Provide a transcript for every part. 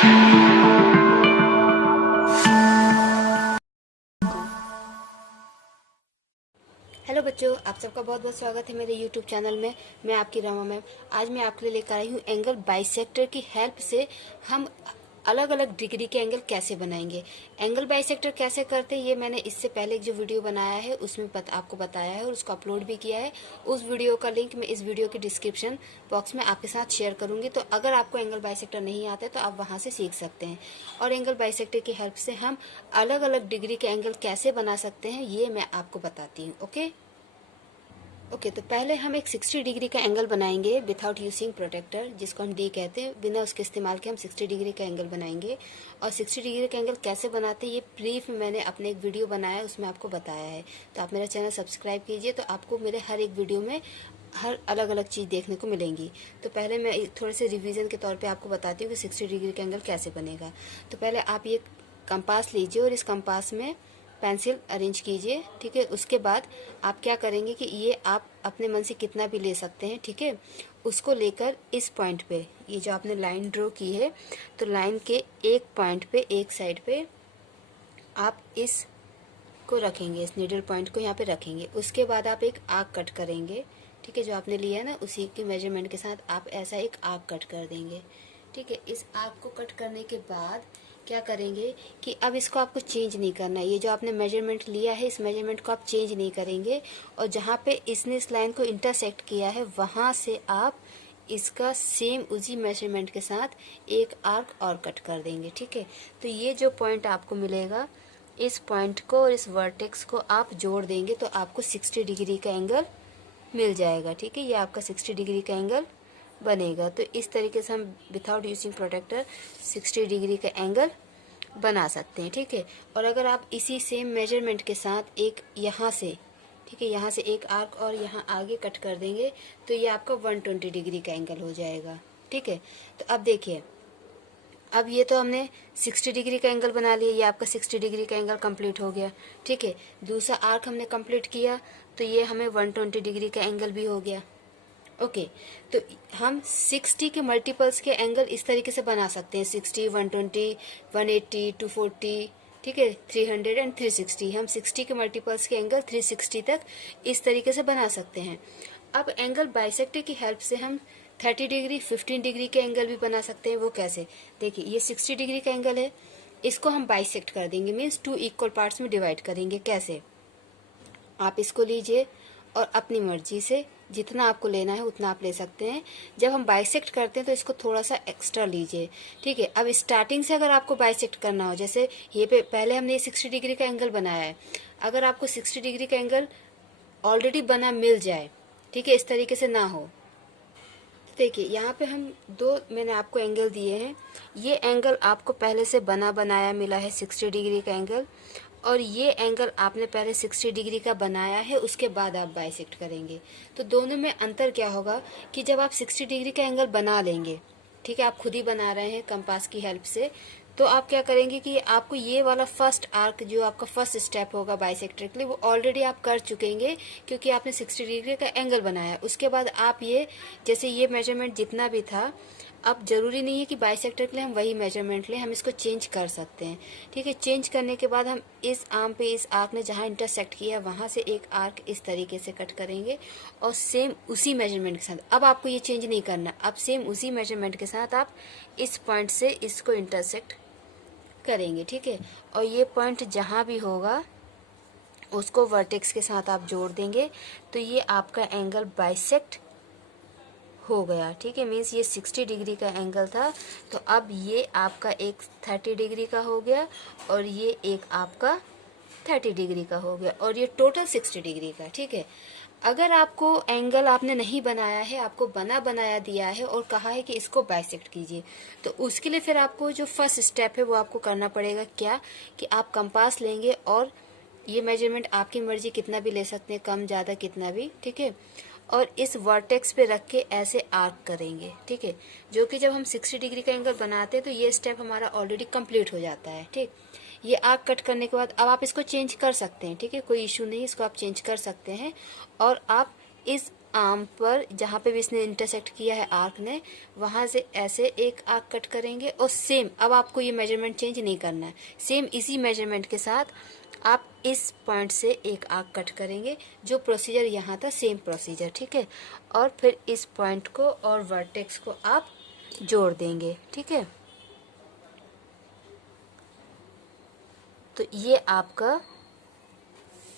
Hello बच्चों, आप सबका बहुत बहुत स्वागत है मेरे यूट्यूब चैनल में। मैं आपकी रमा मैम। आज मैं आपके लिए लेकर आई हूँ एंगल बाइसेक्टर की हेल्प से हम अलग अलग डिग्री के एंगल कैसे बनाएंगे। एंगल बाइसेक्टर कैसे करते हैं ये मैंने इससे पहले एक जो वीडियो बनाया है उसमें आपको बताया है और उसको अपलोड भी किया है। उस वीडियो का लिंक मैं इस वीडियो के डिस्क्रिप्शन बॉक्स में आपके साथ शेयर करूंगी, तो अगर आपको एंगल बाइसेक्टर नहीं आता है तो आप वहां से सीख सकते हैं। और एंगल बाइसेक्टर की हेल्प से हम अलग अलग डिग्री के एंगल कैसे बना सकते हैं ये मैं आपको बताती हूँ। ओके, तो पहले हम एक 60 डिग्री का एंगल बनाएंगे विदाउट यूजिंग प्रोटेक्टर, जिसको हम डी कहते हैं। बिना उसके इस्तेमाल के हम 60 डिग्री का एंगल बनाएंगे। और 60 डिग्री का एंगल कैसे बनाते हैं ये ब्रीफ में मैंने अपने एक वीडियो बनाया है, उसमें आपको बताया है। तो आप मेरा चैनल सब्सक्राइब कीजिए, तो आपको मेरे हर एक वीडियो में हर अलग अलग चीज़ देखने को मिलेंगी। तो पहले मैं थोड़े से रिवीजन के तौर पे आपको बताती हूँ कि 60 डिग्री का एंगल कैसे बनेगा। तो पहले आप ये कंपास लीजिए और इस कंपास में पेंसिल अरेंज कीजिए। ठीक है, उसके बाद आप क्या करेंगे कि ये आप अपने मन से कितना भी ले सकते हैं। ठीक है, उसको लेकर इस पॉइंट पे, ये जो आपने लाइन ड्रॉ की है, तो लाइन के एक पॉइंट पे, एक साइड पे आप इस को रखेंगे, इस नीडल पॉइंट को यहाँ पे रखेंगे। उसके बाद आप एक आर्क कट करेंगे। ठीक है, जो आपने लिया है ना उसी के मेजरमेंट के साथ आप ऐसा एक आर्क कट कर देंगे। ठीक है, इस आर्क को कट करने के बाद क्या करेंगे कि अब इसको आपको चेंज नहीं करना है। ये जो आपने मेजरमेंट लिया है इस मेजरमेंट को आप चेंज नहीं करेंगे, और जहाँ पे इसने इस लाइन को इंटरसेक्ट किया है वहां से आप इसका सेम उसी मेजरमेंट के साथ एक आर्क और कट कर देंगे। ठीक है, तो ये जो पॉइंट आपको मिलेगा, इस पॉइंट को और इस वर्टेक्स को आप जोड़ देंगे तो आपको 60 डिग्री का एंगल मिल जाएगा। ठीक है, ये आपका 60 डिग्री का एंगल बनेगा। तो इस तरीके से हम विदाउट यूजिंग प्रोटेक्टर 60 डिग्री का एंगल बना सकते हैं। ठीक है, और अगर आप इसी सेम मेजरमेंट के साथ एक यहाँ से, ठीक है, यहाँ से एक आर्क और यहाँ आगे कट कर देंगे तो ये आपका 120 डिग्री का एंगल हो जाएगा। ठीक है, तो अब देखिए, अब ये तो हमने 60 डिग्री का एंगल बना लिया, ये आपका 60 डिग्री का एंगल कंप्लीट हो गया। ठीक है, दूसरा आर्क हमने कंप्लीट किया तो ये हमें 120 डिग्री का एंगल भी हो गया। ओके, तो हम 60 के मल्टीपल्स के एंगल इस तरीके से बना सकते हैं, 60, 120, 180, 240, ठीक है, 300 एंड 360। हम 60 के मल्टीपल्स के एंगल 360 तक इस तरीके से बना सकते हैं। अब एंगल बाइसेक्टर की हेल्प से हम 30 डिग्री, 15 डिग्री के एंगल भी बना सकते हैं। वो कैसे? देखिए, ये 60 डिग्री का एंगल है, इसको हम बाइसेक्ट कर देंगे, मीन्स 2 इक्वल पार्ट्स में डिवाइड करेंगे। कैसे? आप इसको लीजिए और अपनी मर्जी से जितना आपको लेना है उतना आप ले सकते हैं। जब हम बाइसेक्ट करते हैं तो इसको थोड़ा सा एक्स्ट्रा लीजिए। ठीक है, अब स्टार्टिंग से अगर आपको बाइसेक्ट करना हो, जैसे ये पे पहले हमने 60 डिग्री का एंगल बनाया है, अगर आपको 60 डिग्री का एंगल ऑलरेडी बना मिल जाए, ठीक है, इस तरीके से ना हो, देखिए यहाँ पे हम दो मैंने आपको एंगल दिए हैं। ये एंगल आपको पहले से बना बनाया मिला है 60 डिग्री का एंगल, और ये एंगल आपने पहले 60 डिग्री का बनाया है, उसके बाद आप बाइसेक्ट करेंगे। तो दोनों में अंतर क्या होगा कि जब आप 60 डिग्री का एंगल बना लेंगे, ठीक है, आप खुद ही बना रहे हैं कंपास की हेल्प से, तो आप क्या करेंगे कि आपको ये वाला फर्स्ट आर्क जो आपका फर्स्ट स्टेप होगा बाइसेक्टर के लिए, वो ऑलरेडी आप कर चुकेंगे क्योंकि आपने 60 डिग्री का एंगल बनाया। उसके बाद आप ये, जैसे ये मेजरमेंट जितना भी था, अब जरूरी नहीं है कि बाइसेक्टर के लिए हम वही मेजरमेंट लें, हम इसको चेंज कर सकते हैं। ठीक है, चेंज करने के बाद हम इस आर्म पे, इस आर्क ने जहाँ इंटरसेक्ट किया वहां से एक आर्क इस तरीके से कट करेंगे और सेम उसी मेजरमेंट के साथ, अब आपको ये चेंज नहीं करना, अब सेम उसी मेजरमेंट के साथ आप इस पॉइंट से इसको इंटरसेक्ट करेंगे। ठीक है, और ये पॉइंट जहां भी होगा उसको वर्टेक्स के साथ आप जोड़ देंगे, तो ये आपका एंगल बाइसेक्ट हो गया। ठीक है, मीन्स ये 60 डिग्री का एंगल था, तो अब ये आपका एक 30 डिग्री का हो गया और ये एक आपका 30 डिग्री का हो गया, और ये टोटल 60 डिग्री का। ठीक है, अगर आपको एंगल आपने नहीं बनाया है, आपको बना बनाया दिया है और कहा है कि इसको बाइसेक्ट कीजिए, तो उसके लिए फिर आपको जो फर्स्ट स्टेप है वो आपको करना पड़ेगा। क्या कि आप कंपास लेंगे और ये मेजरमेंट आपकी मर्जी कितना भी ले सकते हैं, कम ज़्यादा कितना भी। ठीक है, और इस वर्टेक्स पे रख के ऐसे आर्क करेंगे। ठीक है, जो कि जब हम 60 डिग्री का एंगल बनाते हैं तो ये स्टेप हमारा ऑलरेडी कंप्लीट हो जाता है। ठीक, ये आर्क कट करने के बाद अब आप इसको चेंज कर सकते हैं। ठीक है, कोई इशू नहीं, इसको आप चेंज कर सकते हैं और आप इस आर्म पर जहाँ पे भी इसने इंटरसेक्ट किया है आर्क ने, वहाँ से ऐसे एक आर्क कट करेंगे। और सेम, अब आपको ये मेजरमेंट चेंज नहीं करना है, सेम इसी मेजरमेंट के साथ आप इस पॉइंट से एक आर्क कट करेंगे। जो प्रोसीजर यहाँ था सेम प्रोसीजर, ठीक है। और फिर इस पॉइंट को और वर्टेक्स को आप जोड़ देंगे, ठीक है। तो ये आपका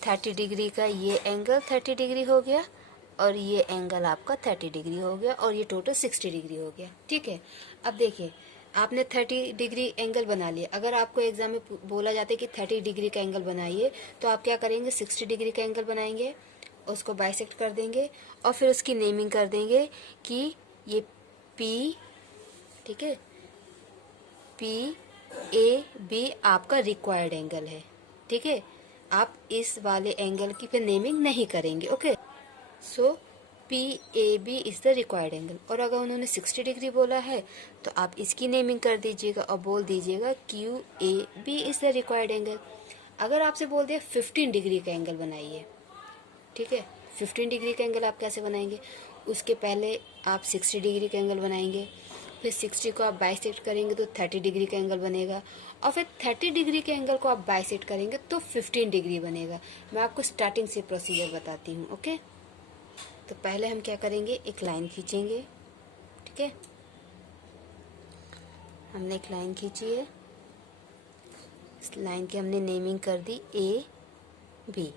30 डिग्री का ये एंगल 30 डिग्री हो गया, और ये एंगल आपका 30 डिग्री हो गया, और ये टोटल 60 डिग्री हो गया, ठीक है। अब देखिए, आपने 30 डिग्री एंगल बना लिया। अगर आपको एग्जाम में बोला जाता है कि 30 डिग्री का एंगल बनाइए, तो आप क्या करेंगे, 60 डिग्री का एंगल बनाएंगे, उसको बाइसेक्ट कर देंगे, और फिर उसकी नेमिंग कर देंगे कि ये पी, ठीक है, PAB आपका रिक्वायर्ड एंगल है, ठीक है। आप इस वाले एंगल की फिर नेमिंग नहीं करेंगे, okay. So PAB is the required angle. और अगर उन्होंने 60 डिग्री बोला है तो आप इसकी नेमिंग कर दीजिएगा और बोल दीजिएगा QAB is the required angle. अगर आपसे बोल दिया 15 डिग्री का एंगल बनाइए, ठीक है, 15 डिग्री का एंगल आप कैसे बनाएंगे, उसके पहले आप 60 डिग्री का एंगल बनाएंगे, फिर 60 को आप बाइसेक्ट करेंगे तो 30 डिग्री का एंगल बनेगा, और फिर 30 डिग्री के एंगल को आप बाइसेक्ट करेंगे तो 15 डिग्री बनेगा। मैं आपको स्टार्टिंग से प्रोसीजर बताती हूँ, ओके। तो पहले हम क्या करेंगे, एक लाइन खींचेंगे, ठीक है। हमने एक लाइन खींची है, इस लाइन की हमने नेमिंग कर दी AB।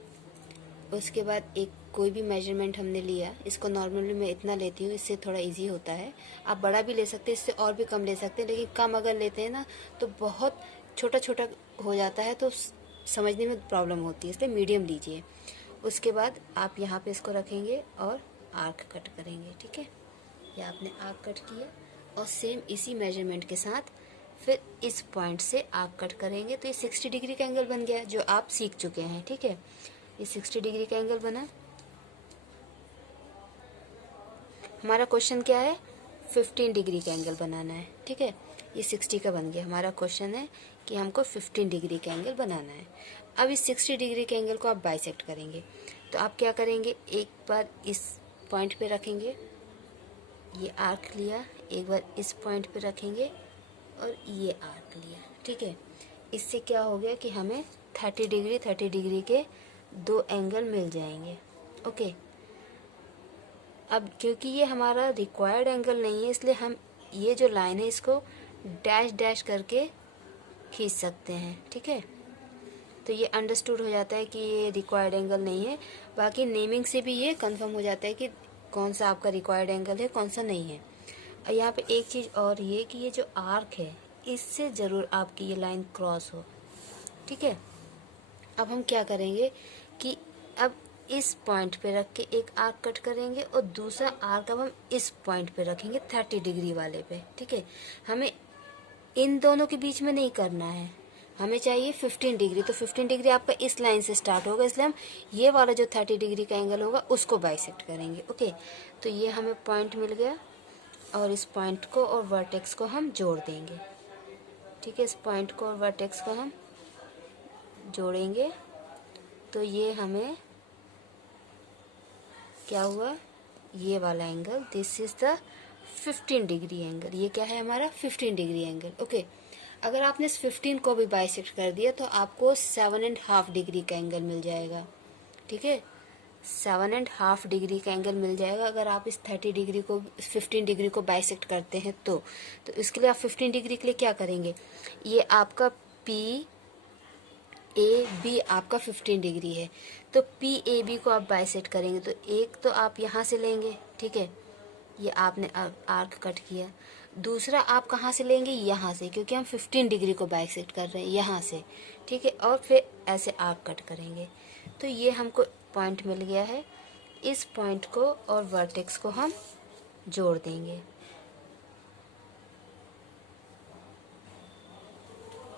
उसके बाद एक कोई भी मेजरमेंट हमने लिया, इसको नॉर्मली मैं इतना लेती हूँ, इससे थोड़ा इजी होता है। आप बड़ा भी ले सकते हैं, इससे और भी कम ले सकते हैं, लेकिन कम अगर लेते हैं ना तो बहुत छोटा छोटा हो जाता है, तो समझने में प्रॉब्लम होती है, इसलिए मीडियम लीजिए। उसके बाद आप यहाँ पे इसको रखेंगे और आर्क कट करेंगे, ठीक है। ये आपने आर्क कट किया, और सेम इसी मेजरमेंट के साथ फिर इस पॉइंट से आर्क कट करेंगे, तो ये 60 डिग्री का एंगल बन गया, जो आप सीख चुके हैं, ठीक है। ये 60 डिग्री का एंगल बना। हमारा क्वेश्चन क्या है, 15 डिग्री का एंगल बनाना है, ठीक है। ये 60 का बन गया। हमारा क्वेश्चन है कि हमको 15 डिग्री का एंगल बनाना है। अब इस 60 डिग्री के एंगल को आप बाइसेक्ट करेंगे, तो आप क्या करेंगे, एक बार इस पॉइंट पे रखेंगे, ये आर्क लिया, एक बार इस पॉइंट पे रखेंगे और ये आर्क लिया, ठीक है। इससे क्या हो गया कि हमें 30 डिग्री के दो एंगल मिल जाएंगे, ओके। अब क्योंकि ये हमारा रिक्वायर्ड एंगल नहीं है, इसलिए हम ये जो लाइन है इसको डैश डैश करके खींच सकते हैं, ठीक है। तो ये अंडरस्टूड हो जाता है कि ये रिक्वायर्ड एंगल नहीं है। बाकी नेमिंग से भी ये कंफर्म हो जाता है कि कौन सा आपका रिक्वायर्ड एंगल है, कौन सा नहीं है। और यहाँ पे एक चीज़ और ये कि ये जो आर्क है, इससे ज़रूर आपकी ये लाइन क्रॉस हो, ठीक है। अब हम क्या करेंगे कि अब इस पॉइंट पे रख के एक आर्क कट करेंगे, और दूसरा आर्क अब हम इस पॉइंट पे रखेंगे 30 डिग्री वाले पे, ठीक है। हमें इन दोनों के बीच में नहीं करना है, हमें चाहिए 15 डिग्री। तो 15 डिग्री आपका इस लाइन से स्टार्ट होगा, इसलिए हम ये वाला जो 30 डिग्री का एंगल होगा उसको बाइसेक्ट करेंगे, ओके। तो ये हमें पॉइंट मिल गया, और इस पॉइंट को और वर्टेक्स को हम जोड़ देंगे, ठीक है। इस पॉइंट को और वर्टेक्स को हम जोड़ेंगे, तो ये हमें क्या हुआ, ये वाला angle, this is the 15 degree angle. ये क्या है हमारा 15 डिग्री एंगल, ओके। अगर आपने इस 15 को भी बाइसेक्ट कर दिया तो आपको 7.5 डिग्री का एंगल मिल जाएगा, ठीक है। 7.5 डिग्री का एंगल मिल जाएगा अगर आप इस 30 डिग्री को 15 डिग्री को बाइसेक्ट करते हैं तो इसके लिए आप 15 डिग्री के लिए क्या करेंगे, ये आपका PAB आपका 15 डिग्री है, तो PAB को आप बाइसेक्ट करेंगे, तो एक तो आप यहाँ से लेंगे, ठीक है, ये आपने आर्क कट किया। दूसरा आप कहाँ से लेंगे, यहाँ से, क्योंकि हम 15 डिग्री को बाइसेक्ट कर रहे हैं यहाँ से, ठीक है। और फिर ऐसे आर्क कट करेंगे, तो ये हमको पॉइंट मिल गया है। इस पॉइंट को और वर्टेक्स को हम जोड़ देंगे,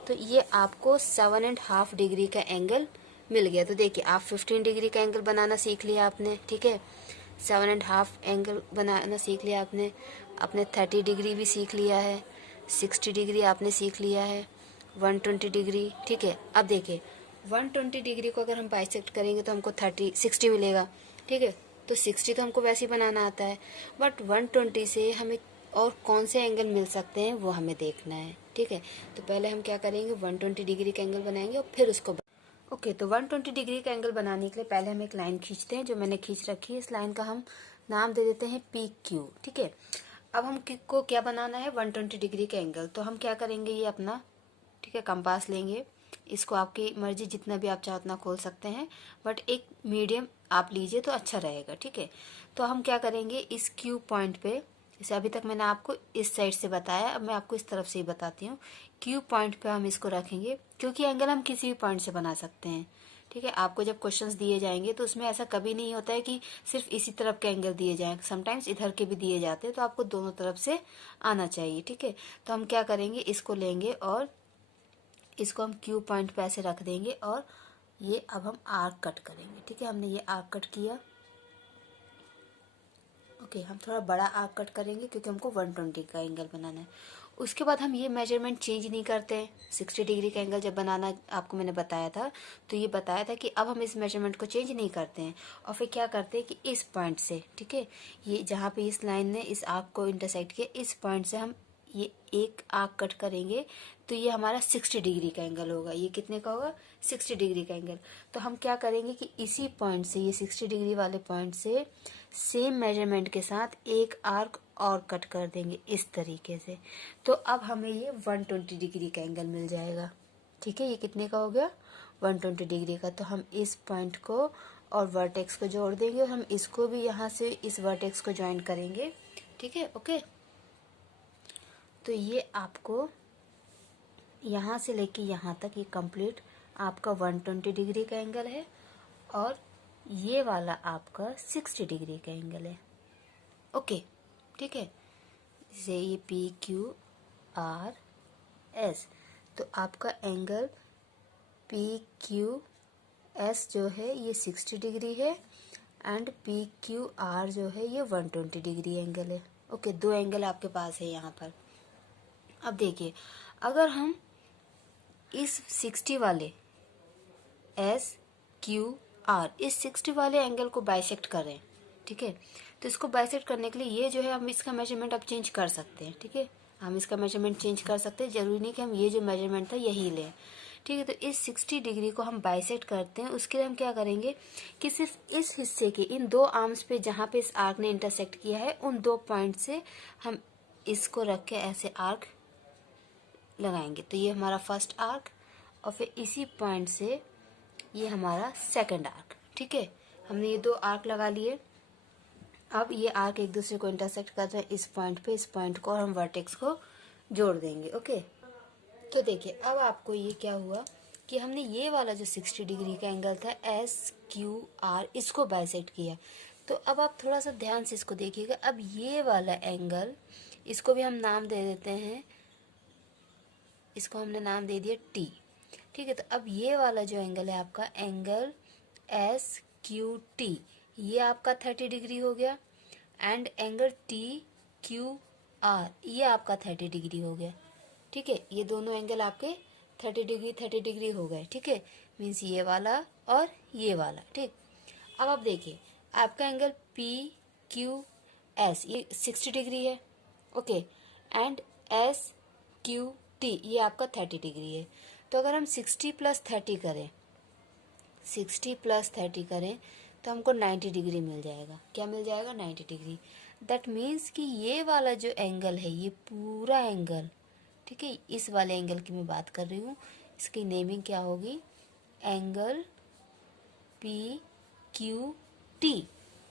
तो ये आपको 7.5 डिग्री का एंगल मिल गया। तो देखिए, आप 15 डिग्री का एंगल बनाना सीख लिया आपने, ठीक है। 7.5 एंगल बनाना सीख लिया आपने, अपने 30 डिग्री भी सीख लिया है, 60 डिग्री आपने सीख लिया है, 120 डिग्री, ठीक है। अब देखिए 120 डिग्री को अगर हम बाइसेक्ट करेंगे तो हमको 60 मिलेगा, ठीक है। तो 60 तो हमको वैसे ही बनाना आता है, बट 120 से हमें और कौन से एंगल मिल सकते हैं वो हमें देखना है। ठीक है, तो पहले हम क्या करेंगे, 120 डिग्री का एंगल बनाएंगे और फिर उसको ओके तो 120 डिग्री का एंगल बनाने के लिए पहले हम एक लाइन खींचते हैं, जो मैंने खींच रखी है। इस लाइन का हम नाम दे देते हैं PQ। ठीक है, अब हम को क्या बनाना है, 120 डिग्री का एंगल। तो हम क्या करेंगे, ये अपना ठीक है कंपास लेंगे, इसको आपकी मर्जी जितना भी आप चाहो उतना खोल सकते हैं, बट एक मीडियम आप लीजिए तो अच्छा रहेगा। ठीक है, तो हम क्या करेंगे, इस Q पॉइंट पे, जैसे अभी तक मैंने आपको इस साइड से बताया, अब मैं आपको इस तरफ से ही बताती हूँ। Q पॉइंट पे हम इसको रखेंगे, क्योंकि एंगल हम किसी भी पॉइंट से बना सकते हैं। ठीक है, आपको जब क्वेश्चंस दिए जाएंगे तो उसमें ऐसा कभी नहीं होता है कि सिर्फ इसी तरफ के एंगल दिए जाएं, समटाइम्स इधर के भी दिए जाते हैं, तो आपको दोनों तरफ से आना चाहिए। ठीक है, तो हम क्या करेंगे, इसको लेंगे और इसको हम Q पॉइंट पे ऐसे रख देंगे और ये अब हम आर्क कट करेंगे। ठीक है, हमने ये आर्क कट किया। ओके, हम थोड़ा बड़ा आर्क कट करेंगे क्योंकि हमको 120 का एंगल बनाना है। उसके बाद हम ये मेजरमेंट चेंज नहीं करते हैं। 60 डिग्री का एंगल जब बनाना आपको मैंने बताया था, तो ये बताया था कि अब हम इस मेजरमेंट को चेंज नहीं करते हैं और फिर क्या करते हैं कि इस पॉइंट से, ठीक है, ये जहाँ पे इस लाइन ने इस आर्क को इंटरसेक्ट किया, इस पॉइंट से हम ये एक आर्क कट करेंगे, तो ये हमारा 60 डिग्री का एंगल होगा। ये कितने का होगा, 60 डिग्री का एंगल। तो हम क्या करेंगे कि इसी पॉइंट से, ये 60 डिग्री वाले पॉइंट से सेम मेजरमेंट के साथ एक आर्क और कट कर देंगे इस तरीके से। तो अब हमें ये 120 डिग्री का एंगल मिल जाएगा। ठीक है, ये कितने का हो गया, 120 डिग्री का। तो हम इस पॉइंट को और वर्टेक्स को जोड़ देंगे और हम इसको भी यहाँ से इस वर्टेक्स को ज्वाइन करेंगे। ठीक है, ओके। तो ये आपको यहाँ से लेके यहाँ तक ये कंप्लीट आपका 120 डिग्री का एंगल है और ये वाला आपका 60 डिग्री का एंगल है। ओके, ठीक है, जैसे ये PQRS, तो आपका एंगल PQS जो है ये 60 डिग्री है एंड PQR जो है ये 120 डिग्री एंगल है। ओके, दो एंगल आपके पास है यहाँ पर। अब देखिए, अगर हम इस 60 वाले SQR, इस 60 वाले एंगल को बाइसेक्ट करें, ठीक है, तो इसको बाइसेक्ट करने के लिए ये जो है हम इसका मेजरमेंट अब चेंज कर सकते हैं। ठीक है, हम इसका मेजरमेंट चेंज कर सकते हैं, जरूरी नहीं कि हम ये जो मेजरमेंट था यही लें। ठीक है, तो इस 60 डिग्री को हम बाइसेक्ट करते हैं। उसके लिए हम क्या करेंगे कि सिर्फ इस हिस्से के इन दो आर्म्स पे जहाँ पे इस आर्क ने इंटरसेक्ट किया है, उन दो पॉइंट से हम इसको रख के ऐसे आर्क लगाएंगे। तो ये हमारा फर्स्ट आर्क और फिर इसी पॉइंट से ये हमारा सेकंड आर्क। ठीक है, हमने ये दो आर्क लगा लिए। अब ये आर्क एक दूसरे को इंटरसेक्ट कर रहे हैं इस पॉइंट पे, इस पॉइंट को, और हम वर्टेक्स को जोड़ देंगे। ओके, तो देखिए अब आपको ये क्या हुआ कि हमने ये वाला जो 60 डिग्री का एंगल था SQR, इसको बाइसेक्ट किया। तो अब आप थोड़ा सा ध्यान से इसको देखिएगा। अब ये वाला एंगल, इसको भी हम नाम दे देते हैं, इसको हमने नाम दे दिया T। ठीक है, तो अब ये वाला जो एंगल है आपका एंगल SQT, ये आपका 30 डिग्री हो गया एंड एंगल TQR ये आपका 30 डिग्री हो गया। ठीक है, ये दोनों एंगल आपके 30 डिग्री हो गए। ठीक है, मीन्स ये वाला और ये वाला। ठीक, अब आप देखिए आपका एंगल PQS ये 60 डिग्री है। ओके, एंड SQT ये आपका 30 डिग्री है। तो अगर हम 60 + 30 करें, 60 + 30 करें तो हमको 90 डिग्री मिल जाएगा। क्या मिल जाएगा, 90 डिग्री। दैट मीन्स कि ये वाला जो एंगल है, ये पूरा एंगल, ठीक है, इस वाले एंगल की मैं बात कर रही हूँ, इसकी नेमिंग क्या होगी, एंगल PQT,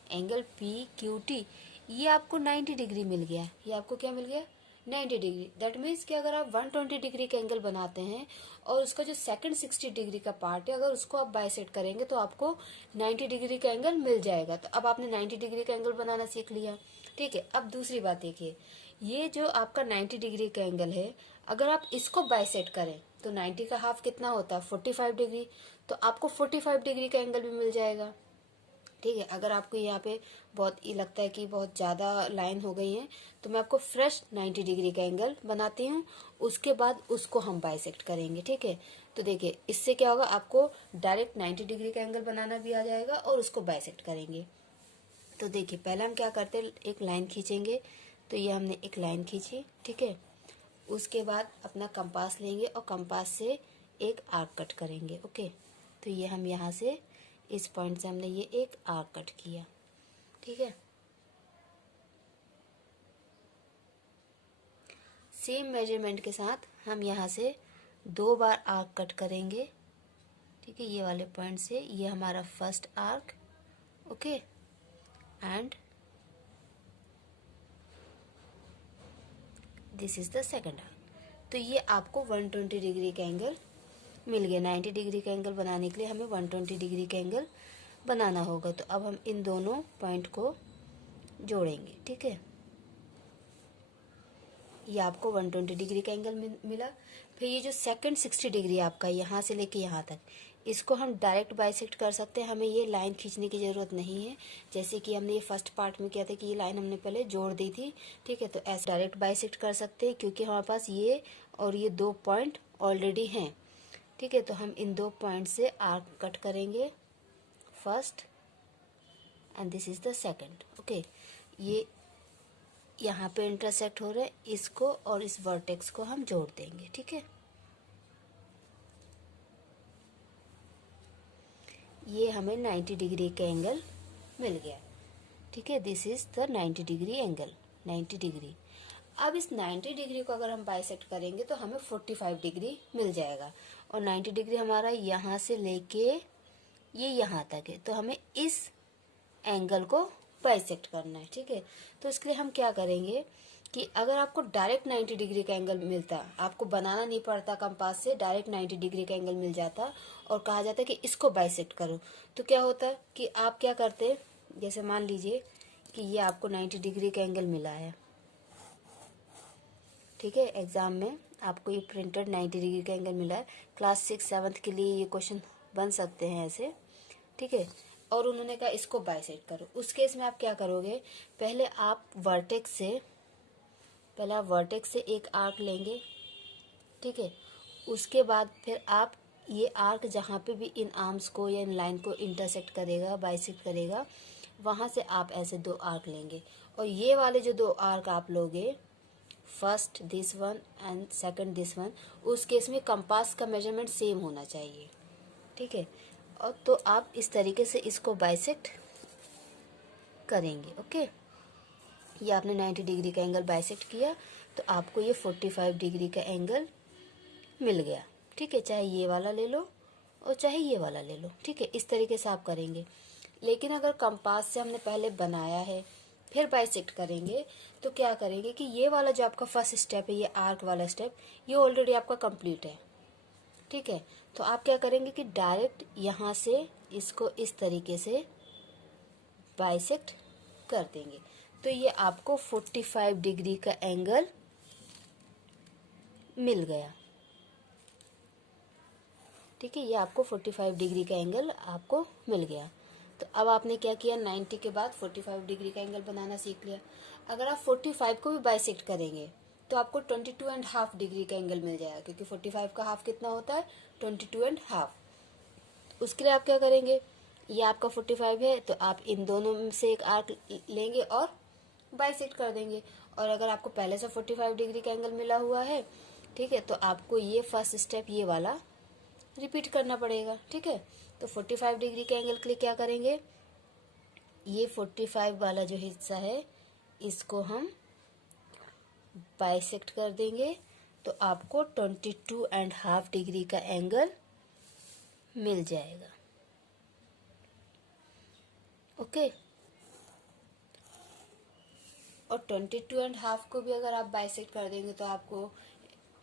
एंगल PQT ये आपको 90 डिग्री मिल गया। ये आपको क्या मिल गया, 90 डिग्री। दैट मीन्स कि अगर आप 120 डिग्री का एंगल बनाते हैं और उसका जो सेकंड 60 डिग्री का पार्ट है, अगर उसको आप बाइसेक्ट करेंगे तो आपको 90 डिग्री का एंगल मिल जाएगा। तो अब आपने 90 डिग्री का एंगल बनाना सीख लिया। ठीक है, अब दूसरी बात देखिए, ये जो आपका 90 डिग्री का एंगल है, अगर आप इसको बाइसेक्ट करें तो 90 का हाफ कितना होता है, 45 डिग्री। तो आपको 45 डिग्री का एंगल भी मिल जाएगा। ठीक है, अगर आपको यहाँ पे बहुत ये लगता है कि बहुत ज़्यादा लाइन हो गई है, तो मैं आपको फ्रेश 90 डिग्री का एंगल बनाती हूँ, उसके बाद उसको हम बाइसेक्ट करेंगे। ठीक है, तो देखिए इससे क्या होगा, आपको डायरेक्ट 90 डिग्री का एंगल बनाना भी आ जाएगा और उसको बाइसेक्ट करेंगे। तो देखिए पहले हम क्या करते हैं, एक लाइन खींचेंगे। तो ये हमने एक लाइन खींची, ठीक है। उसके बाद अपना कंपास लेंगे और कंपास से एक आर्क कट करेंगे, ओके। तो ये हम यहाँ से इस पॉइंट से हमने ये एक आर्क कट किया, ठीक है। सेम मेजरमेंट के साथ हम यहाँ से 2 बार आर्क कट करेंगे, ठीक है। ये वाले पॉइंट से ये हमारा first arc, okay, and this is the second arc. तो ये आपको 120 डिग्री का एंगल मिल गया। 90 डिग्री का एंगल बनाने के लिए हमें 120 डिग्री का एंगल बनाना होगा। तो अब हम इन दोनों पॉइंट को जोड़ेंगे, ठीक है। ये आपको 120 डिग्री का एंगल मिला। फिर ये जो सेकंड 60 डिग्री आपका यहाँ से लेके यहाँ तक, इसको हम डायरेक्ट बाइसेक्ट कर सकते हैं। हमें ये लाइन खींचने की ज़रूरत नहीं है, जैसे कि हमने ये फर्स्ट पार्ट में किया था कि ये लाइन हमने पहले जोड़ दी थी, ठीक है। तो ऐसे डायरेक्ट बाइसेक्ट कर सकते हैं क्योंकि हमारे पास ये और ये 2 पॉइंट ऑलरेडी हैं, ठीक है। तो हम इन 2 पॉइंट से आर्क कट करेंगे, first and this is the second, okay. ये यहाँ पे इंटरसेक्ट हो रहा है, इसको और इस वर्टेक्स को हम जोड़ देंगे, ठीक है। ये हमें 90 डिग्री का एंगल मिल गया, ठीक है। This is the 90 degree angle, 90 degree. अब इस 90 डिग्री को अगर हम बाइसेक्ट करेंगे तो हमें 45 डिग्री मिल जाएगा। और 90 डिग्री हमारा यहाँ से लेके ये यहाँ तक है। तो हमें इस एंगल को बाइसेक्ट करना है, ठीक है। तो इसके लिए हम क्या करेंगे कि अगर आपको डायरेक्ट 90 डिग्री का एंगल मिलता, आपको बनाना नहीं पड़ता कंपास से, डायरेक्ट 90 डिग्री का एंगल मिल जाता और कहा जाता कि इसको बाइसेक्ट करो, तो क्या होता कि आप क्या करते, जैसे मान लीजिए कि ये आपको 90 डिग्री का एंगल मिला है, ठीक है। एग्जाम में आपको ये प्रिंटेड 90 डिग्री का एंगल मिला है। क्लास 6-7 के लिए ये क्वेश्चन बन सकते हैं ऐसे, ठीक है। और उन्होंने कहा इसको बाइसेक्ट करो। उस केस में आप क्या करोगे, पहले आप वर्टेक्स से एक आर्क लेंगे, ठीक है। उसके बाद फिर आप ये आर्क जहाँ पे भी इन आर्म्स को या इन लाइन को इंटरसेक्ट करेगा, बाइसेक्ट करेगा, वहाँ से आप ऐसे 2 आर्क लेंगे। और ये वाले जो 2 आर्क आप लोगे, first this one and second this one, उस केस में कंपास का मेजरमेंट सेम होना चाहिए, ठीक है। और तो आप इस तरीके से इसको बाइसेक्ट करेंगे, ओके। ये आपने 90 डिग्री का एंगल बाइसेक्ट किया तो आपको ये 45 डिग्री का एंगल मिल गया, ठीक है। चाहे ये वाला ले लो और चाहे ये वाला ले लो, ठीक है। इस तरीके से आप करेंगे। लेकिन अगर कंपास से हमने पहले बनाया है फिर बाइसेक्ट करेंगे तो क्या करेंगे कि ये वाला जो आपका फर्स्ट स्टेप है, ये आर्क वाला स्टेप, ये ऑलरेडी आपका कंप्लीट है, ठीक है। तो आप क्या करेंगे कि डायरेक्ट यहाँ से इसको इस तरीके से बाइसेक्ट कर देंगे। तो ये आपको 45 डिग्री का एंगल मिल गया, ठीक है। ये आपको 45 डिग्री का एंगल आपको मिल गया। तो अब आपने क्या किया, 90 के बाद 45 डिग्री का एंगल बनाना सीख लिया। अगर आप 45 को भी बाइसेक्ट करेंगे तो आपको 22.5 डिग्री का एंगल मिल जाएगा, क्योंकि 45 का हाफ कितना होता है, 22.5। उसके लिए आप क्या करेंगे, ये आपका 45 है तो आप इन दोनों में से एक आर्क लेंगे और बाइसेक्ट कर देंगे। और अगर आपको पहले से 45 डिग्री का एंगल मिला हुआ है, ठीक है, तो आपको ये फर्स्ट स्टेप ये वाला रिपीट करना पड़ेगा, ठीक है। तो 45 डिग्री के एंगल के लिए क्या करेंगे, ये 45 वाला जो हिस्सा है इसको हम बाइसेक्ट कर देंगे तो आपको 22.5 डिग्री का एंगल मिल जाएगा, ओके। और 22.5 को भी अगर आप बाइसेक्ट कर देंगे तो आपको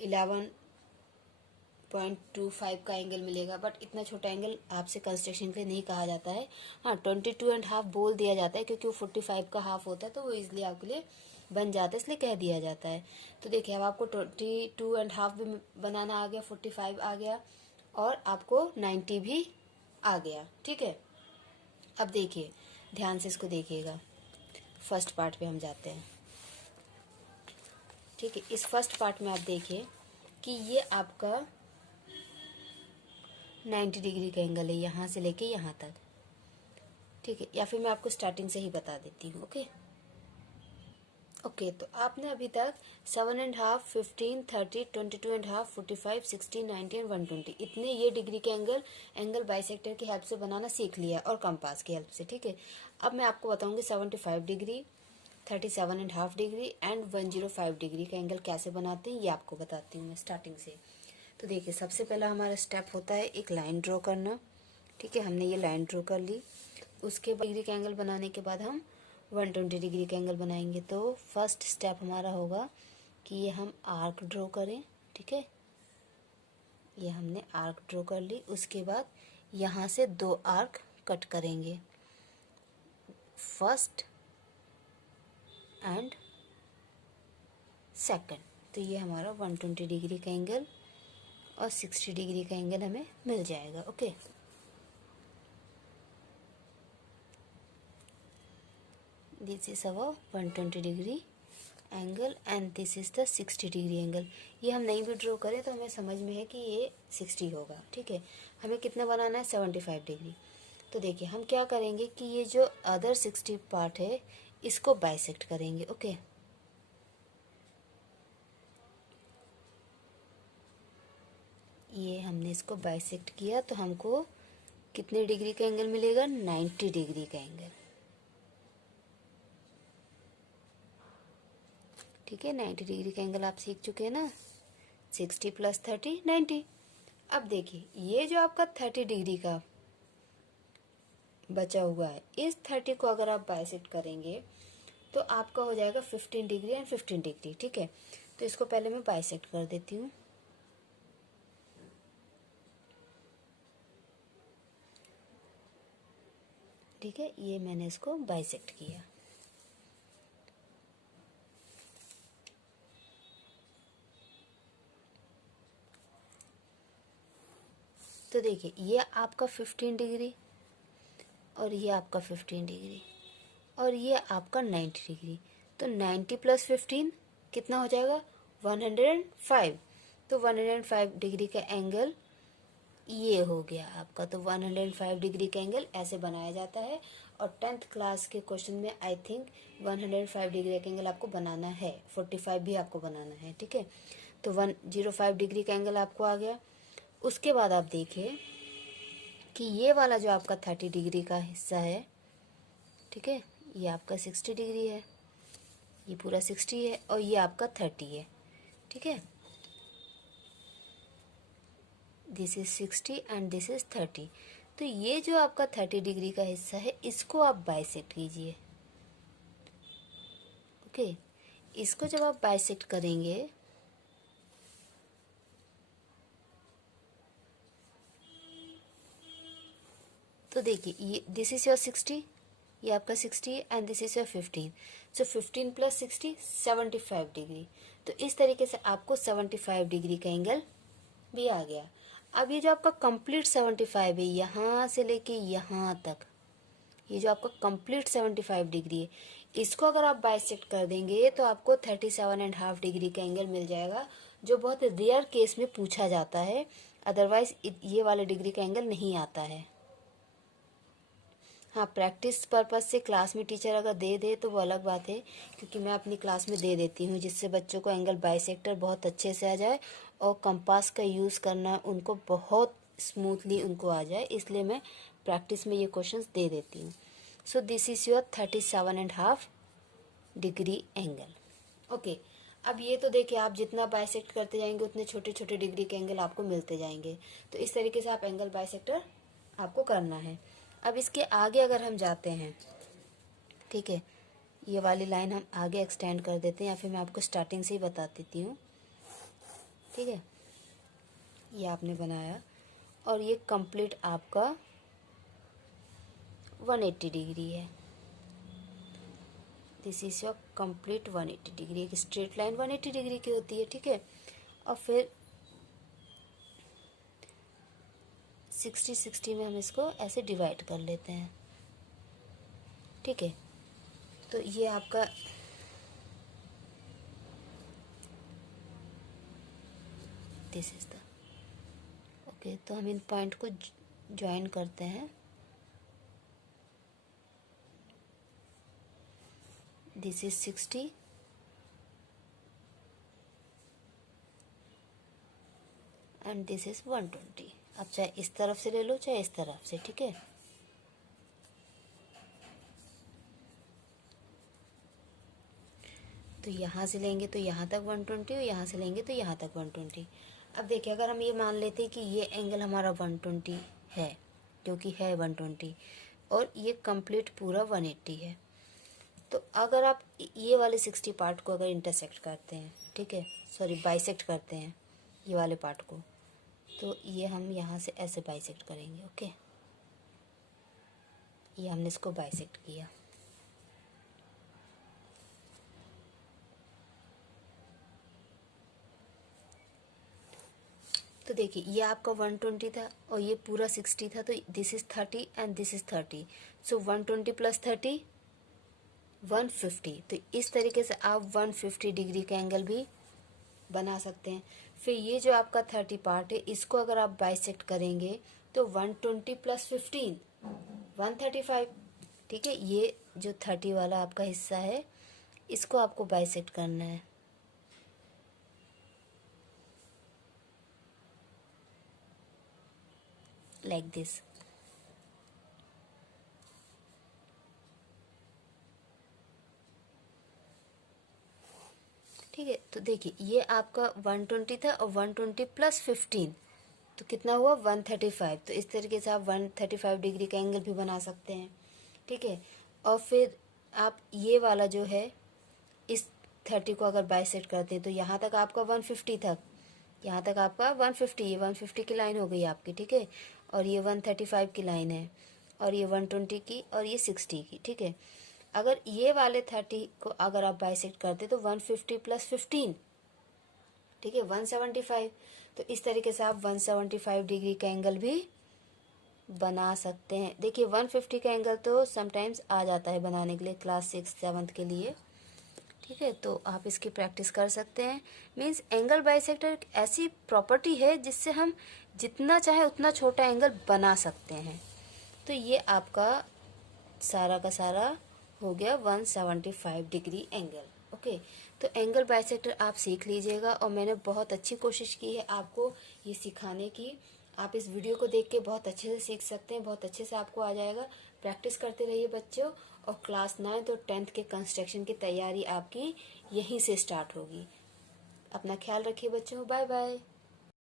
11.25 का एंगल मिलेगा। बट इतना छोटा एंगल आपसे कंस्ट्रक्शन के लिए नहीं कहा जाता है। हाँ, 22.5 बोल दिया जाता है क्योंकि वो 45 का हाफ होता है, तो वो इजिली आपके लिए बन जाता है, इसलिए कह दिया जाता है। तो देखिए अब आपको 22.5 भी बनाना आ गया, 45 आ गया और आपको 90 भी आ गया, ठीक है। अब देखिए ध्यान से इसको देखिएगा, फर्स्ट पार्ट पे हम जाते हैं, ठीक है। इस फर्स्ट पार्ट में आप देखिए कि ये आपका 90 डिग्री का एंगल है, यहाँ से लेके यहाँ तक, ठीक है, या फिर मैं आपको स्टार्टिंग से ही बता देती हूँ। ओके, तो आपने अभी तक 7.5, 15, 30, 22.5, 45, 60, 90 एंड 120 इतने ये डिग्री के एंगल बाइसेक्टर की हेल्प से बनाना सीख लिया और कंपास की हेल्प से। ठीक है, अब मैं आपको बताऊंगी 75 डिग्री, 37.5 डिग्री एंड 105 डिग्री का एंगल कैसे बनाते हैं, ये आपको बताती हूँ मैं स्टार्टिंग से। तो देखिए, सबसे पहला हमारा स्टेप होता है एक लाइन ड्रॉ करना। ठीक है, हमने ये लाइन ड्रॉ कर ली। उसके बाद डिग्री का एंगल बनाने के बाद हम 120 डिग्री का एंगल बनाएंगे। तो फर्स्ट स्टेप हमारा होगा कि ये हम आर्क ड्रॉ करें। ठीक है, ये हमने आर्क ड्रॉ कर ली। उसके बाद यहाँ से 2 आर्क कट करेंगे, फर्स्ट एंड सेकंड। तो ये हमारा 120 डिग्री का एंगल और 60 डिग्री का एंगल हमें मिल जाएगा। Okay, this is our 120 degree angle and this is the 60 degree angle. ये हम नहीं भी ड्रॉ करें तो हमें समझ में है कि ये 60 होगा। ठीक है, हमें कितना बनाना है, 75 डिग्री। तो देखिए, हम क्या करेंगे कि ये जो अदर 60 पार्ट है इसको बाइसेक्ट करेंगे। ओके, ये हमने इसको बाइसेक्ट किया तो हमको कितने डिग्री का एंगल मिलेगा, 90 डिग्री का एंगल। ठीक है, 90 डिग्री का एंगल आप सीख चुके हैं ना, 60 + 30 90। अब देखिए, ये जो आपका 30 डिग्री का बचा हुआ है, इस 30 को अगर आप बाइसेक्ट करेंगे तो आपका हो जाएगा 15 डिग्री एंड 15 डिग्री। ठीक है, तो इसको पहले मैं बाइसेक्ट कर देती हूँ। ठीक है, ये मैंने इसको बाइसेक्ट किया। तो देखिए, ये आपका 15 डिग्री और ये आपका 15 डिग्री और ये आपका 90 डिग्री। तो 90 + 15 कितना हो जाएगा, 105। तो 105 डिग्री का एंगल ये हो गया आपका। तो 105 डिग्री का एंगल ऐसे बनाया जाता है और 10th क्लास के क्वेश्चन में आई थिंक 105 डिग्री का एंगल आपको बनाना है, 45 भी आपको बनाना है। ठीक है, तो 105 डिग्री का एंगल आपको आ गया। उसके बाद आप देखिए कि ये वाला जो आपका 30 डिग्री का हिस्सा है, ठीक है, ये आपका 60 डिग्री है, ये पूरा 60 है और ये आपका 30 है। ठीक है, this is 60 and this is 30। तो ये जो आपका 30 डिग्री का हिस्सा है इसको आप बाइसेक्ट कीजिए। ओके, इसको जब आप बाइसेक्ट करेंगे तो देखिए, ये दिस इज योर 60, ये आपका 60 and this is your 15। So 15 + 60 75 degree. तो इस तरीके से आपको 75 डिग्री का एंगल भी आ गया। अब ये जो आपका कंप्लीट 75 है, यहाँ से लेके यहाँ तक, ये जो आपका कंप्लीट 75 डिग्री है, इसको अगर आप बाइसेक्ट कर देंगे तो आपको 37.5 डिग्री का एंगल मिल जाएगा, जो बहुत रेयर केस में पूछा जाता है। अदरवाइज ये वाले डिग्री का एंगल नहीं आता है। हाँ, प्रैक्टिस पर्पज से क्लास में टीचर अगर दे दे तो वो अलग बात है, क्योंकि मैं अपनी क्लास में दे देती हूँ जिससे बच्चों को एंगल बाइसेक्टर बहुत अच्छे से आ जाए और कंपास का यूज़ करना उनको बहुत स्मूथली उनको आ जाए, इसलिए मैं प्रैक्टिस में ये क्वेश्चंस दे देती हूँ। So this is your 37.5 degree angle. Okay, अब ये तो देखिए, आप जितना बाइसेक्ट करते जाएंगे उतने छोटे छोटे डिग्री के एंगल आपको मिलते जाएंगे। तो इस तरीके से आप एंगल बाइसेक्टर आपको करना है। अब इसके आगे अगर हम जाते हैं, ठीक है, ये वाली लाइन हम आगे एक्सटेंड कर देते हैं, या फिर मैं आपको स्टार्टिंग से ही बता देती हूँ। ठीक है, ये आपने बनाया और ये कंप्लीट आपका 180 डिग्री है। This is your complete 180 degree. एक स्ट्रेट लाइन 180 डिग्री की होती है। ठीक है, और फिर 60 में हम इसको ऐसे डिवाइड कर लेते हैं। ठीक है, तो ये आपका दिस इज द ओके। तो हम इन पॉइंट को ज्वाइन करते हैं। This is 60 and this is 120। अब चाहे इस तरफ से ले लो चाहे इस तरफ से, ठीक है। तो यहाँ से लेंगे तो यहाँ तक 120 और यहाँ से लेंगे तो यहाँ तक 120। अब देखिए अगर हम ये मान लेते हैं कि ये एंगल हमारा 120 है, क्योंकि है 120 और ये कंप्लीट पूरा 180 है, तो अगर आप ये वाले 60 पार्ट को अगर इंटरसेक्ट करते हैं, ठीक है, सॉरी बाइसेक्ट करते हैं ये वाले पार्ट को, तो ये हम यहाँ से ऐसे बाइसेक्ट करेंगे। ओके, ये हमने इसको बाइसेक्ट किया। तो देखिए ये आपका 120 था और ये पूरा 60 था, तो this is 30 and this is 30, so 120 plus 30 150। तो इस तरीके से आप 150 डिग्री का एंगल भी बना सकते हैं। फिर ये जो आपका 30 पार्ट है इसको अगर आप बाइसेक्ट करेंगे तो 120 प्लस 15 135, ठीक है। ये जो 30 वाला आपका हिस्सा है इसको आपको बाइसेक्ट करना है लाइक दिस। ठीक है, तो देखिए ये आपका 120 था और 120 प्लस 15 तो कितना हुआ 135। तो इस तरीके से आप 135 डिग्री का एंगल भी बना सकते हैं, ठीक है। और फिर आप ये वाला जो है इस 30 को अगर बाइसेक्ट करते हैं तो यहाँ तक आपका 150 तक, यहाँ तक आपका 150, ये 150 की लाइन हो गई आपकी, ठीक है। और ये 135 की लाइन है और ये 120 की और ये 60 की, ठीक है। अगर ये वाले 30 को अगर आप बाइसेक्ट करते तो 150 प्लस 15, ठीक है, 175। तो इस तरीके से आप 175 डिग्री का एंगल भी बना सकते हैं। देखिए 150 का एंगल तो समटाइम्स आ जाता है बनाने के लिए क्लास 6-7 के लिए, ठीक है। तो आप इसकी प्रैक्टिस कर सकते हैं। मीन्स एंगल बाइसेक्टर एक ऐसी प्रॉपर्टी है जिससे हम जितना चाहे उतना छोटा एंगल बना सकते हैं। तो ये आपका सारा का सारा हो गया 175 डिग्री एंगल। ओके, तो एंगल बाइसेक्टर आप सीख लीजिएगा और मैंने बहुत अच्छी कोशिश की है आपको ये सिखाने की। आप इस वीडियो को देख के बहुत अच्छे से सीख सकते हैं, बहुत अच्छे से आपको आ जाएगा। प्रैक्टिस करते रहिए बच्चों, और क्लास 9 और 10th के कंस्ट्रक्शन की तैयारी आपकी यहीं से स्टार्ट होगी। अपना ख्याल रखिए बच्चों, बाय बाय।